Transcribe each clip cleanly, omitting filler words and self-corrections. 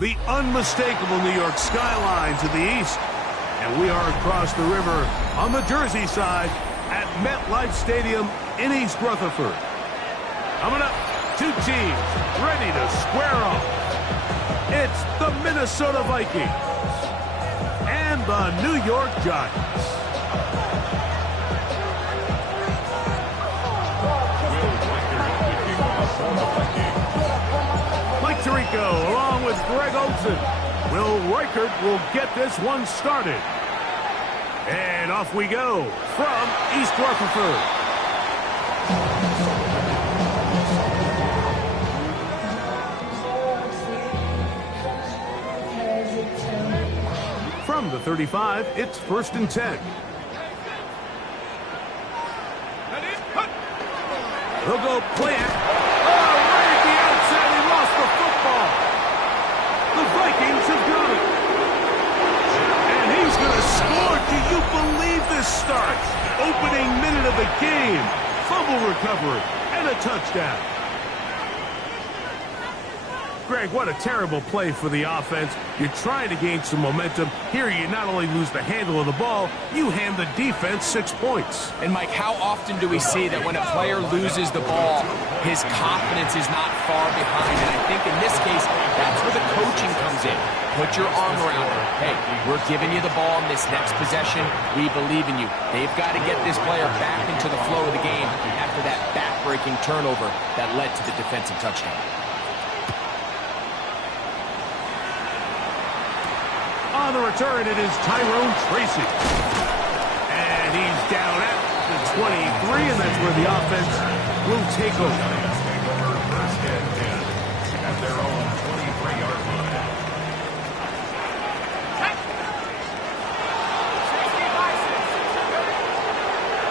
the unmistakable New York skyline to the east. And we are across the river on the Jersey side at MetLife Stadium in East Rutherford. Coming up, two teams ready to square off. It's the Minnesota Vikings and the New York Giants. Mike Tirico along with Greg Olson. Will Reichert will get this one started. And off we go from East Rutherford. From the 35, it's 1st and 10. He'll go play it. Oh, right at the outside, he lost the football. The Vikings have got it. And he's going to score. Do you believe this start? Opening minute of the game. Fumble recovery and a touchdown. Greg, what a terrible play for the offense. You're trying to gain some momentum. Here you not only lose the handle of the ball, you hand the defense 6 points. And Mike, how often do we see that when a player loses the ball, his confidence is not far behind? And I think in this case, that's where the coaching comes in. Put your arm around him. Hey, we're giving you the ball in this next possession. We believe in you. They've got to get this player back into the flow of the game after that back-breaking turnover that led to the defensive touchdown. On the return, it is Tyrone Tracy. And he's down at the 23, and that's where the offense will take over. First and 10 at their own 23-yard line.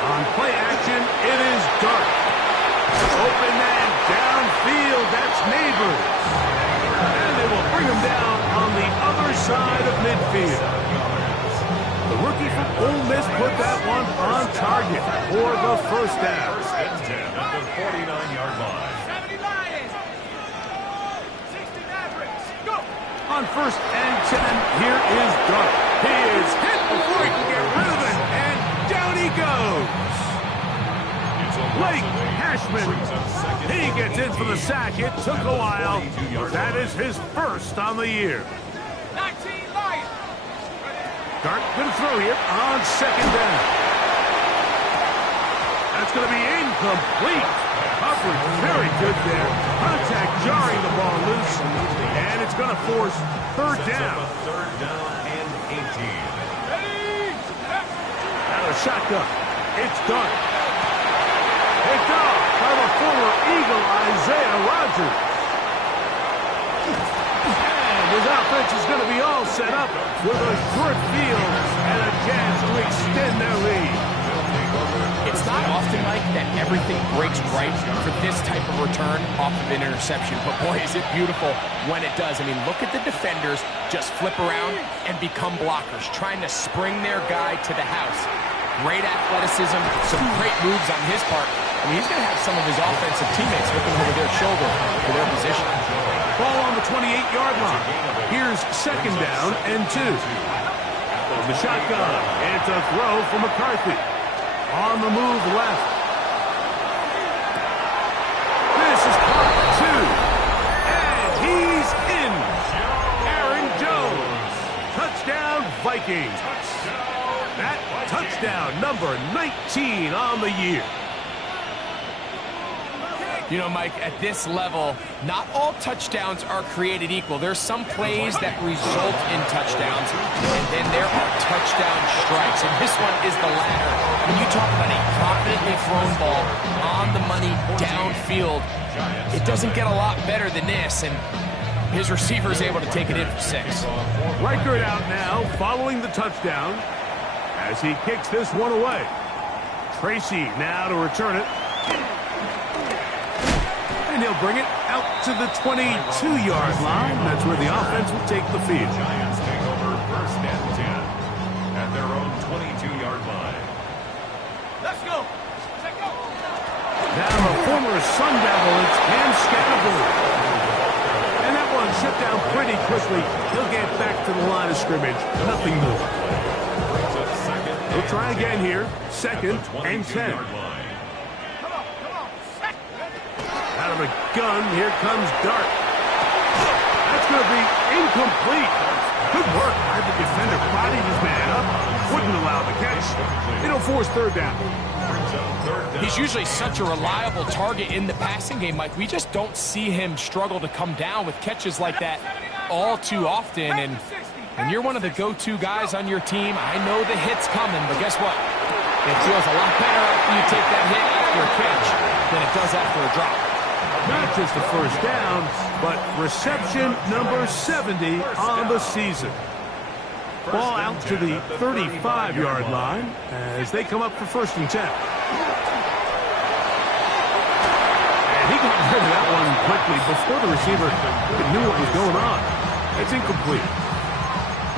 On play action, it is Dart. Open man downfield, that's Neighbors. And they will bring him down on the other side of midfield. The rookie from Ole Miss put that one on target for the first down. First and 10 at the 49-yard line. On 1st and 10, here is Dart. He is hit before he can get rid of it, and down he goes. Blake Hashman, he gets in for the sack. It took a while. That is his first on the year. Dart going to throw here on 2nd down. That's going to be incomplete. Coverage very good there. Contact jarring the ball loose. And it's going to force 3rd down. 3rd down and 18. Now a shotgun. It's Dart. Picked off by the former Eagle Isaiah Rodgers. And his offense is going to be all set up with a short field and a chance to extend their lead. It's not often, Mike, that everything breaks right for this type of return off of an interception. But boy, is it beautiful when it does. I mean, look at the defenders just flip around and become blockers, trying to spring their guy to the house. Great athleticism, some great moves on his part. I mean, he's going to have some of his offensive teammates looking over their shoulder for their position. Ball on the 28-yard line. Here's 2nd down and 2. The shotgun. It's a throw for McCarthy. On the move left. This is caught 2. And he's in. Aaron Jones. Touchdown Vikings. That touchdown number 19 on the year. You know, Mike, at this level, not all touchdowns are created equal. There's some plays that result in touchdowns, and then there are touchdown strikes. And this one is the latter. When you talk about a confidently thrown ball on the money downfield, it doesn't get a lot better than this, and his receiver is able to take it in for 6. Reichert out now following the touchdown as he kicks this one away. Tracy now to return it. And he'll bring it out to the 22-yard line. That's where the offense will take the field. Giants take over 1st and 10 at their own 22-yard line. Let's go. Now the former Sun Devil, it's Cam Scatterbury. And that one's shut down pretty quickly. He'll get back to the line of scrimmage. Nothing more. We'll try again here. Second and 10. Out of a gun, here comes Dart. That's going to be incomplete. Good work by the defender. Bodied his man up. Wouldn't allow the catch. It'll force third down. He's usually such a reliable target in the passing game, Mike. We just don't see him struggle to come down with catches like that all too often. And when you're one of the go-to guys on your team, I know the hit's coming, but guess what? It feels a lot better after you take that hit after a catch than it does after a drop. Not just a first down, but reception number 70 on the season. Ball out to the 35-yard line as they come up for first and 10. And he got rid of that one quickly before the receiver knew what was going on. It's incomplete.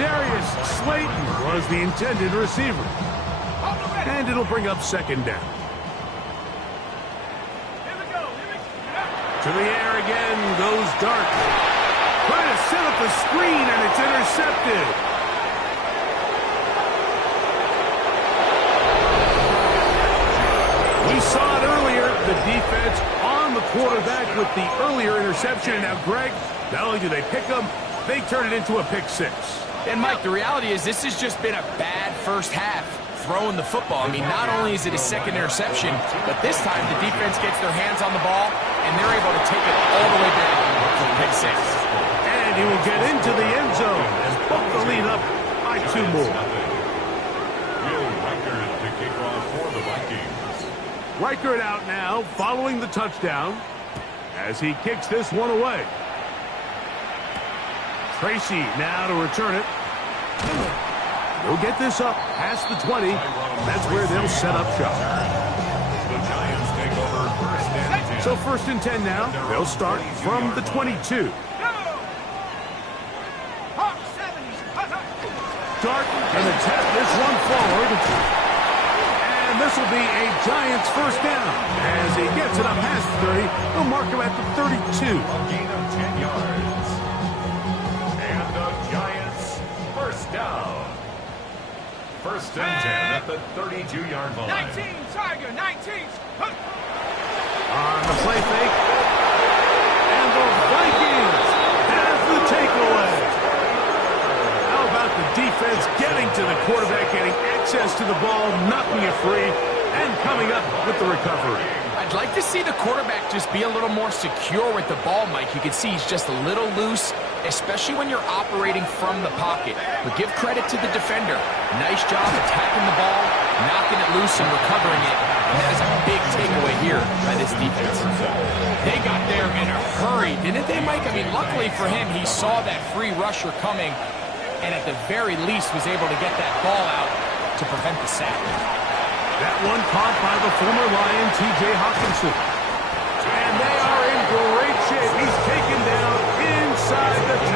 Darius Slayton was the intended receiver. And it'll bring up second down. To the air again goes Dart. Trying to set up a screen, and it's intercepted. We saw it earlier, the defense on the quarterback with the earlier interception. And now, Greg, not only do they pick him, they turn it into a pick six. And, Mike, the reality is this has just been a bad first half throwing the football. I mean, not only is it his second interception, but this time the defense gets their hands on the ball, and they're able to take it all the way back for pick six. And he will get into the end zone and bump the lead up by 2 more. To kick off for the Vikings. Reichert out now, following the touchdown, as he kicks this one away. Tracy now to return it. They'll get this up past the 20. That's where they'll set up shop. The Giants take over first and 10. So first and 10 now. They'll start from the 22. Dart going to tap this one forward. And this will be a Giants first down. As he gets it up past 30, they'll mark him at the 32. A gain of 10 yards. And the Giants first down. First and 10 at the 32-yard line. 19, Tiger, 19. On the play fake. And the Vikings have the takeaway. How about the defense getting to the quarterback, getting access to the ball, knocking it free, and coming up with the recovery. I'd like to see the quarterback just be a little more secure with the ball, Mike. You can see he's just a little loose, especially when you're operating from the pocket. But give credit to the defender. Nice job attacking the ball, knocking it loose and recovering it. And that is a big takeaway here by this defense. They got there in a hurry, didn't they, Mike? I mean, luckily for him, he saw that free rusher coming and at the very least was able to get that ball out to prevent the sack. That one caught by the former Lion, T.J. Hawkinson. And they are in great shape. He's taken down inside the 10.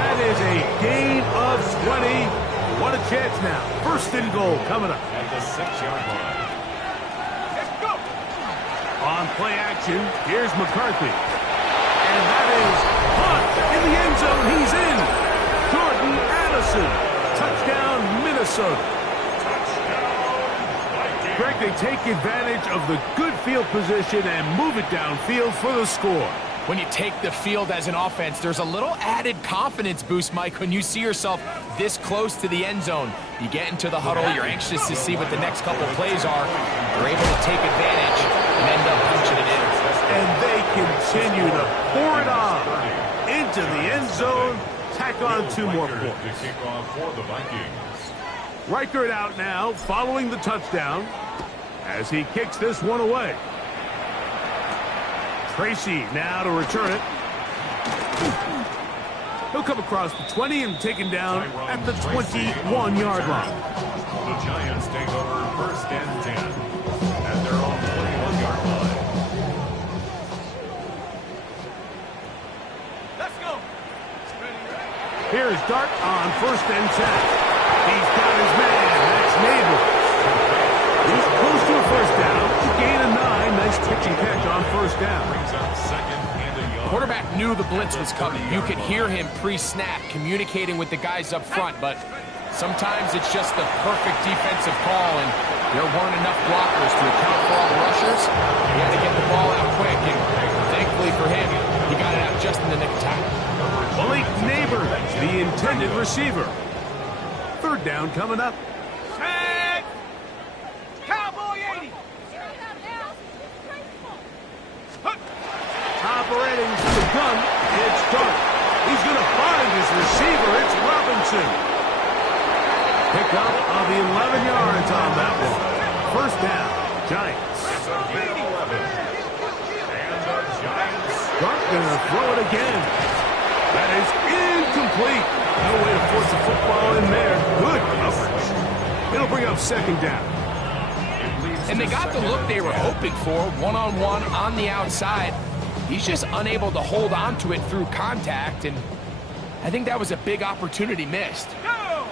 That is a gain of 20. What a chance now. First and goal coming up. At the 6-yard line. Let's go. On play action, here's McCarthy. And that is caught in the end zone. He's in. Jordan Addison. Touchdown, Minnesota. Greg, they take advantage of the good field position and move it downfield for the score. When you take the field as an offense, there's a little added confidence boost, Mike, when you see yourself this close to the end zone. You get into the huddle, you're anxious to see what the next couple plays are. You're able to take advantage and end up punching it in. And they continue to pour it on into the end zone. Tack on 2 more points. To kick off for the Vikings. Reichert out now, following the touchdown, as he kicks this one away. Tracy now to return it. He'll come across the 20 and taken down at the 21-yard line. The Giants take over first and 10 at their own 21-yard line. Let's go. Here's Dart on first and 10. He's got his man. That's Neighbors. He's close to a first down. Gain of 9. Nice pitch and catch on first down. Brings up second and Quarterback knew the blitz was coming. You could hear him pre-snap communicating with the guys up front, but sometimes it's just the perfect defensive call, and there weren't enough blockers to account for all the rushers. He had to get the ball out quick, and thankfully for him, he got it out just in the nick of time. Malik Neighbors, the intended receiver. Third down coming up. Set. Cowboy 80. Operating from the gun, it's Dart. He's going to find his receiver. It's Robinson. Pick up of the 11 yards on that one. First down, Giants. Dart going to throw it again. That is incomplete. No way to force the football in there. Good coverage. It'll bring up second down. And they got the look they were hoping for, one-on-one on the outside. He's just unable to hold on to it through contact, and I think that was a big opportunity missed. Go.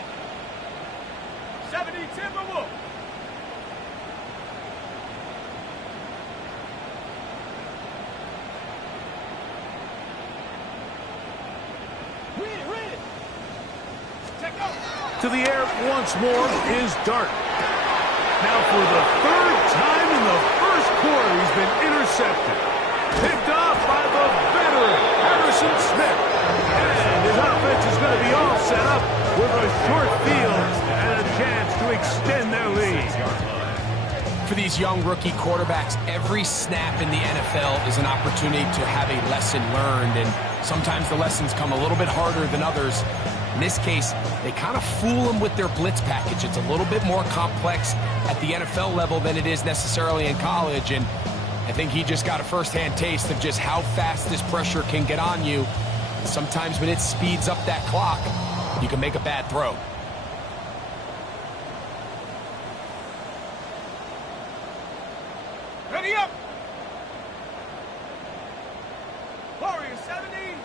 70 Timberwolves. Read it. Take off. To the air once more is Dart. Now for the third time in the first quarter, he's been intercepted. Picked off by the veteran, Harrison Smith. And his offense is going to be all set up with a short field and a chance to extend their lead. For these young rookie quarterbacks, every snap in the NFL is an opportunity to have a lesson learned, and sometimes the lessons come a little bit harder than others. In this case, they kind of fool them with their blitz package. It's a little bit more complex at the NFL level than it is necessarily in college, and I think he just got a first-hand taste of just how fast this pressure can get on you. Sometimes when it speeds up that clock, you can make a bad throw. Ready up. Warrior 70.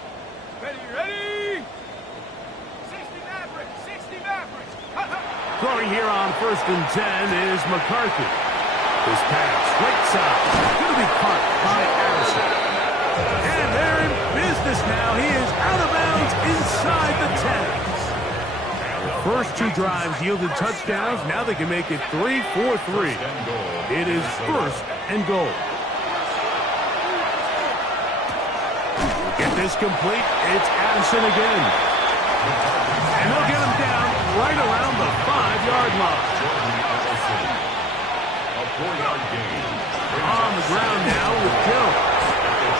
Ready. 60 Mavericks. Throwing here on 1st and 10 is McCarthy. His pass, right side, going to be caught by Addison. And they're in business now. He is out of bounds inside the 10. The first two drives yielded touchdowns. Now they can make it 3-4-3. It is 1st and goal. Get this complete. It's Addison again. And they'll get him down right around the 5-yard line. On the ground now with Jones.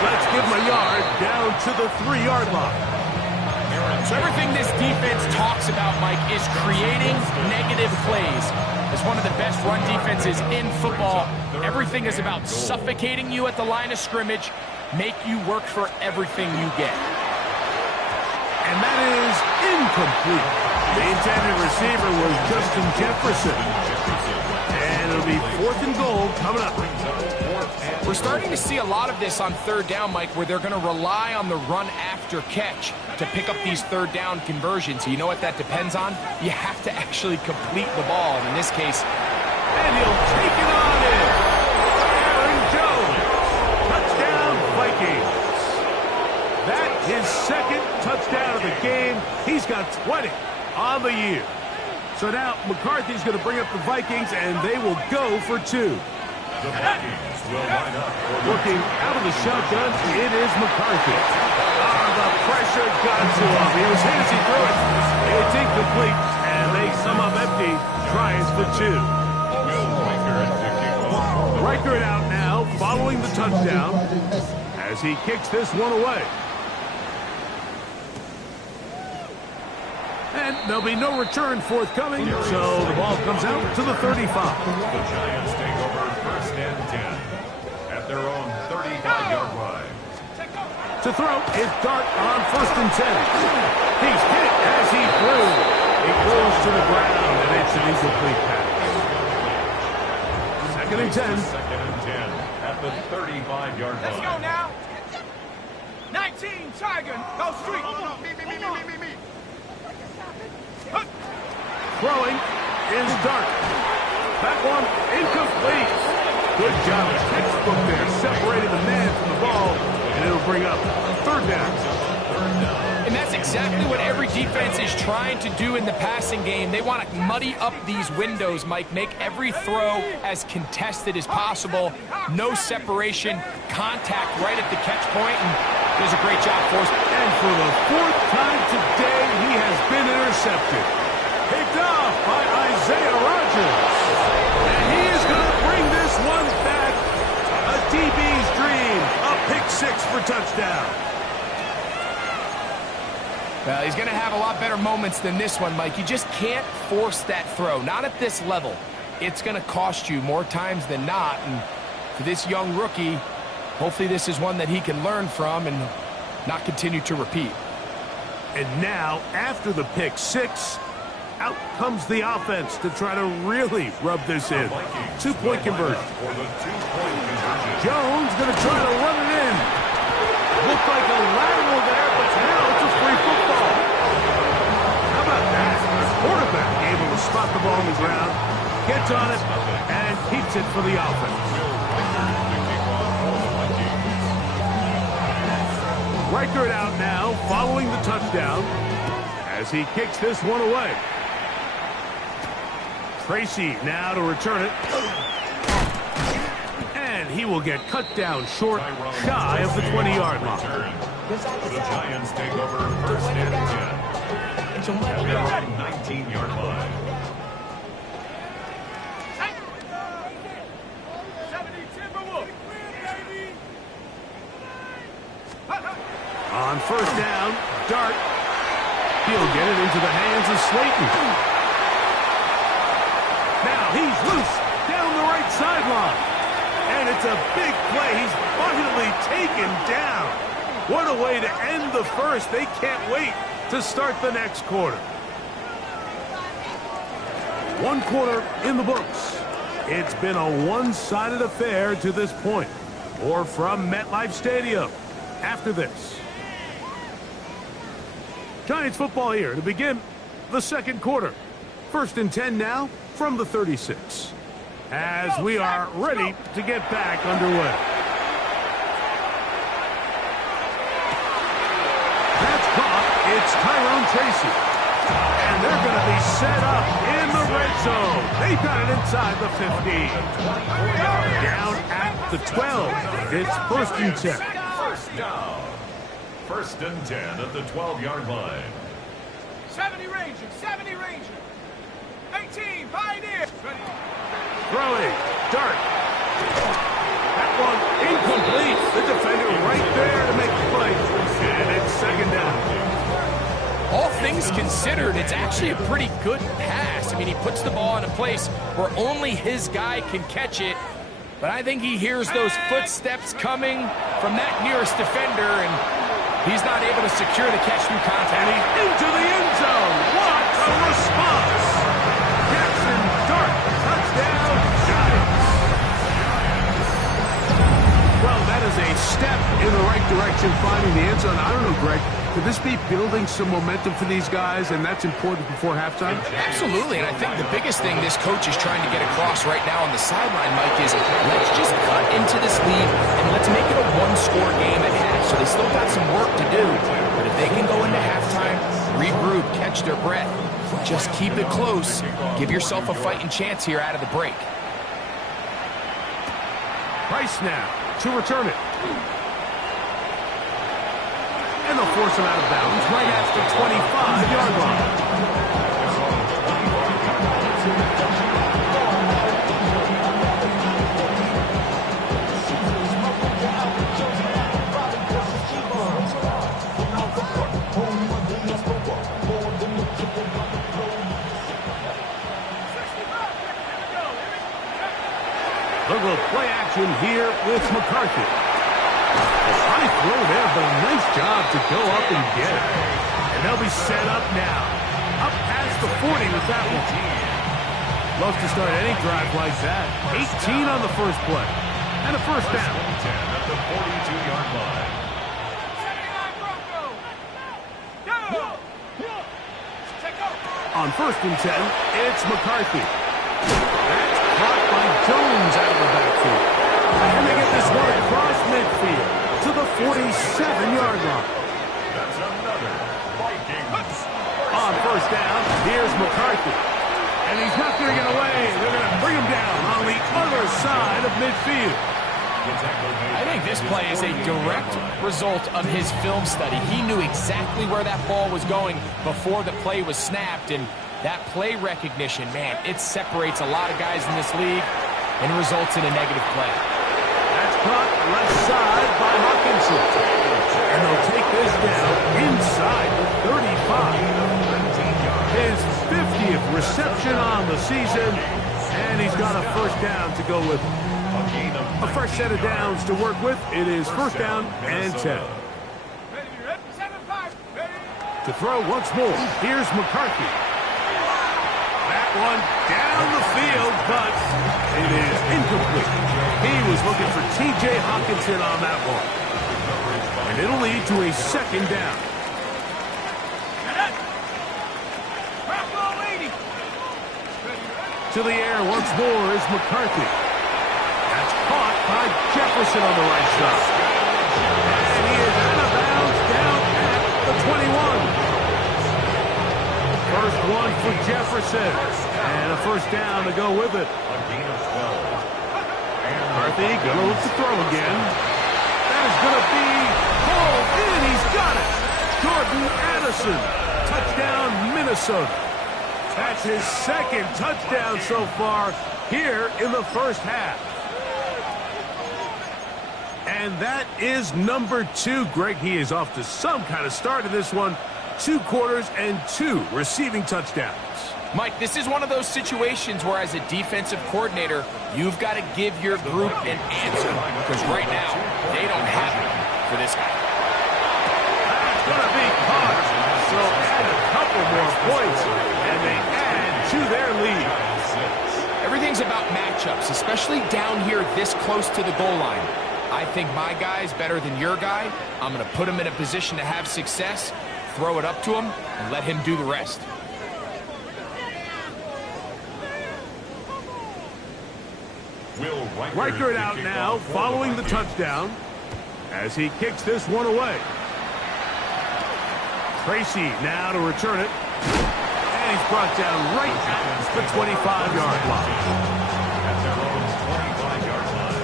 Let's give him a yard down to the 3-yard line. So everything this defense talks about, Mike, is creating negative plays. As one of the best run defenses in football, everything is about suffocating you at the line of scrimmage, make you work for everything you get. And that is incomplete. The intended receiver was Justin Jefferson. And it'll be 4th and goal coming up. We're starting to see a lot of this on 3rd down, Mike, where they're going to rely on the run after catch to pick up these 3rd down conversions. You know what that depends on? You have to actually complete the ball. In this case, and he'll take it on in. Aaron Jones. Touchdown, Vikings. That his 2nd touchdown of the game. He's got 20 on the year. So now McCarthy's going to bring up the Vikings, and they will go for 2. The Vikings will line up. Looking out of the shotgun, it is McCarthy. The pressure got to him. He was hit as he threw it. It's incomplete, and they sum up empty, tries for 2. Reichert out now, following the touchdown, as he kicks this one away. And there'll be no return forthcoming, so the ball comes out to the 35. The Giants take over 1st and 10 at their own 35-yard line. To throw is Dart on 1st and 10. He's hit as he threw. It goes to the ground, and it's an incomplete pass. 2nd and 10. 2nd and 10 at the 35-yard line. Let's go now. 19 Tiger. Go street. Me. Throwing is Dart. That one incomplete. Good job. Textbook there, separating the man from the ball, and it'll bring bring up third down. And that's exactly what every defense is trying to do in the passing game. They want to muddy up these windows, Mike, make every throw as contested as possible. No separation, contact right at the catch point, and does a great job for us. And for the fourth time today, he has been intercepted. Picked off by Isaiah Rodgers. And he is going to bring this one back. A DB's dream. A pick six for touchdown. Well, he's going to have a lot better moments than this one, Mike. You just can't force that throw. Not at this level. It's going to cost you more times than not. And for this young rookie, hopefully this is one that he can learn from and not continue to repeat. And now, after the pick six, out comes the offense to try to really rub this in. 2-point conversion. Jones going to try to run it in. Looked like a lateral there, but now it's a free football. How about that? The quarterback able to spot the ball on the ground, gets on it, and keeps it for the offense. Reichert out now, following the touchdown, as he kicks this one away. Tracy now to return it. And he will get cut down short, shy of the 20-yard line. The Giants take over first and 10. At their own 19-yard line. On first down, Dart. He'll get it into the hands of Slayton. Now he's loose down the right sideline. And it's a big play. He's finally taken down. What a way to end the first. They can't wait to start the next quarter. One quarter in the books. It's been a one-sided affair to this point. Or from MetLife Stadium after this. Giants football here to begin the second quarter. First and 10 now from the 36. As we are ready to get back underway. That's caught. It's Tyrone Tracy. And they're going to be set up in the red zone. They got it inside the 15. Down at the 12. It's first and 10. First down. First and 10 at the 12-yard line. 70 Ranger, 70 Ranger. 18, Pioneer. Throwing, Dart. That one incomplete. The defender right there to make the play. And it's second down. All things considered, it's actually a pretty good pass. I mean, he puts the ball in a place where only his guy can catch it. But I think he hears those footsteps coming from that nearest defender, and he's not able to secure the catch through contact. And he's into the end zone. What a response. Jackson Dart, touchdown, Giants. Well, that is a step in the right direction, finding the end zone. I don't know, Greg. Could this be building some momentum for these guys, and that's important before halftime? Absolutely, and I think the biggest thing this coach is trying to get across right now on the sideline, Mike, is let's just cut into this lead, and let's make it a one-score game at half. So they still got some work to do, but if they can go into halftime, regroup, catch their breath, just keep it close, give yourself a fighting chance here out of the break. Price now to return it. And they'll force him out of bounds right at the 25-yard line. Look at play action here with McCarthy. High throw there, but a nice job to go up and get it. And they'll be set up now. Up past the 40 with that one. Love to start any drive like that. 18 on the first play. And a first down. At the 42-yard line. On first and 10, it's McCarthy. That's caught by Jones out of the backfield. And they get this one across midfield to the 47-yard line. That's another Vikings. On first down, here's McCarthy. And he's not going to get away. They're going to bring him down on the other side of midfield. I think this play is a direct result of his film study. He knew exactly where that ball was going before the play was snapped, and that play recognition, man, it separates a lot of guys in this league and results in a negative play. That's caught left side by Hawkinson. And they'll take this down inside the 35. His 50th reception on the season, and he's got a first down to go with him. A fresh set of downs to work with. It is first down and 10. To throw once more, here's McCarthy. That one down the field, but it is incomplete. He was looking for T.J. Hawkinson on that one. And it'll lead to a second down. To the air once more is McCarthy. That's caught by Jefferson on the right side. And he is out of bounds down at the 21. First one for Jefferson. And a first down to go with it. McCarthy going to look to throw again. That is going to be pulled in. He's got it. Jordan Addison. Touchdown, Minnesota. That's his second touchdown so far here in the first half. And that is number 2. Greg, he is off to some kind of start in this one. 2 quarters and 2 receiving touchdowns. Mike, this is one of those situations where as a defensive coordinator, you've got to give your group an answer. Because right now, they don't have it for this guy. That's going to be caught. So add a couple more points, and they add to their lead. Everything's about matchups, especially down here this close to the goal line. I think my guy's better than your guy. I'm going to put him in a position to have success, throw it up to him, and let him do the rest. Riker it out now, following the touchdown, as he kicks this one away. Tracy now to return it. And he's brought down right at the 25-yard line. At their own 25-yard line.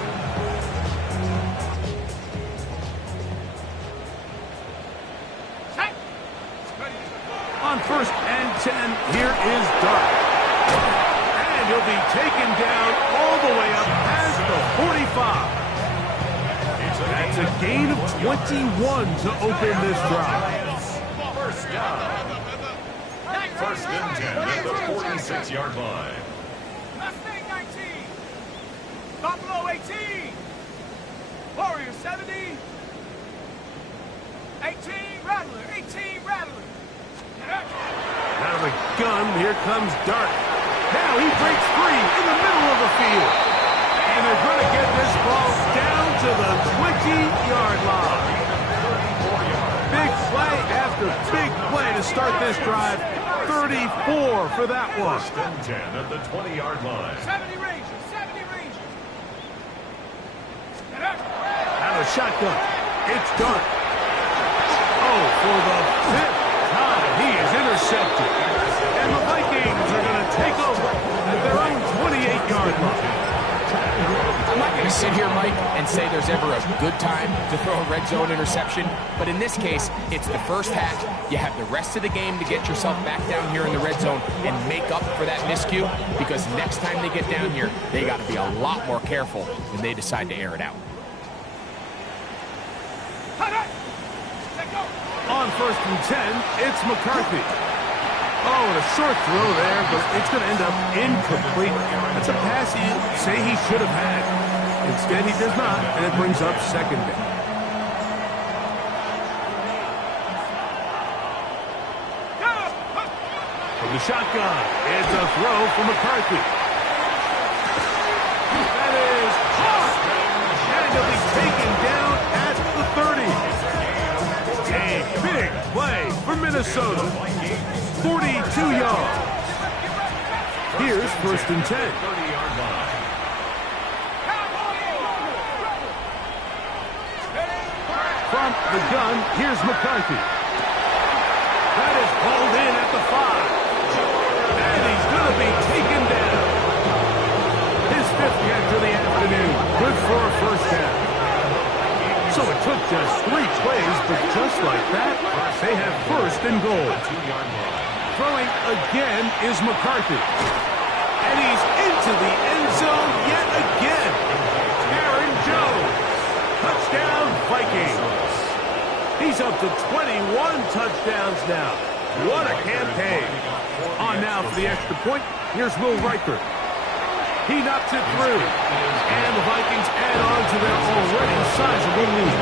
On first and 10, here is Dart. And he'll be taken down all the way up past the 45. That's a gain of 21 to open this drive. First down. First and 10 at the 46-yard line. Mustang 19. Buffalo 18. Warrior 70. 18 Rattler. 18 Rattler. Out of the gun, here comes Dart. Now he breaks free in the middle of the field. And they're going to get this ball down to the 20-yard line. Big play after big play to start this drive. 34 for that one. First and 10 at the 20-yard line. 70 Rangers. 70 Rangers. Out of shotgun. It's Dart. Oh, for the 5th time, he is intercepted. And the Vikings are going to take over at their own 28-yard line. I'm not going to sit here, Mike, and say there's ever a good time to throw a red zone interception, but in this case, it's the first half. You have the rest of the game to get yourself back down here in the red zone and make up for that miscue, because next time they get down here, they got to be a lot more careful when they decide to air it out. On first and 10, it's McCarthy. Oh, and a short throw there, but it's going to end up incomplete. That's a pass you say he should have had. Instead, he does not, and it brings up second down. From the shotgun, it's a throw for McCarthy. That is caught, and he'll be taken down at the 30. A big play for Minnesota. 42 yards. Here's first and 10. 30-yard line. From the gun, here's McCarthy. That is pulled in at the 5. And he's going to be taken down. His 5th catch of the afternoon. Good for a first down. So it took just 3 plays, but just like that, they have first and goal. Throwing again is McCarthy. And he's into the end zone yet again. Aaron Jones. Touchdown, Vikings. He's up to 21 touchdowns now. What a campaign. On now for the extra point. Here's Will Riker. He knocks it through. And the Vikings add on to their already sizable lead.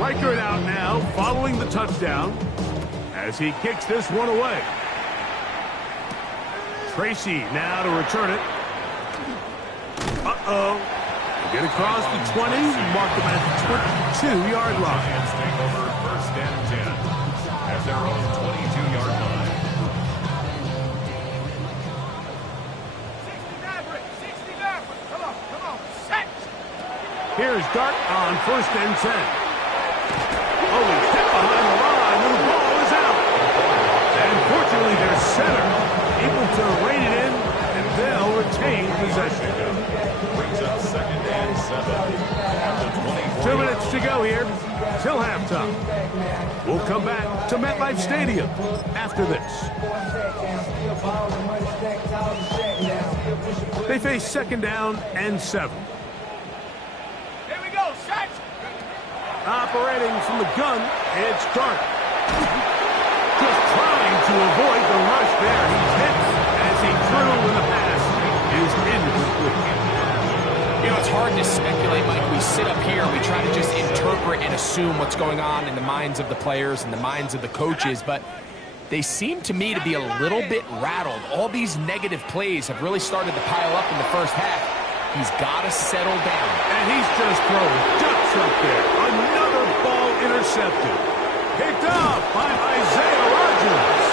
Riker out now, following the touchdown, as he kicks this one away. Tracy now to return it. Uh-oh. Get across the 20, mark them at the 22-yard line. Giants take over first and 10 at their own 22-yard line. 60 Maverick. Come on, set. Here's Dart on first and 10. Oh, he's hit behind the line, and the ball is out. And fortunately, their center able to rein it in, and they'll retain possession. Brings up second and 7 at the 2 minutes to go here till halftime. We'll come back to MetLife Stadium after this. They face second down and 7. Here we go, set. Operating from the gun, it's Dart. Just trying to avoid the rush there. He's hit as he threw when the pass is incomplete. You know, it's hard to speculate, Mike. We sit up here and we try to just interpret and assume what's going on in the minds of the players and the minds of the coaches, but they seem to me to be a little bit rattled. All these negative plays have really started to pile up in the first half. He's got to settle down. And he's just throwing ducks up there. Another ball intercepted. Picked up by Isaiah Rodgers.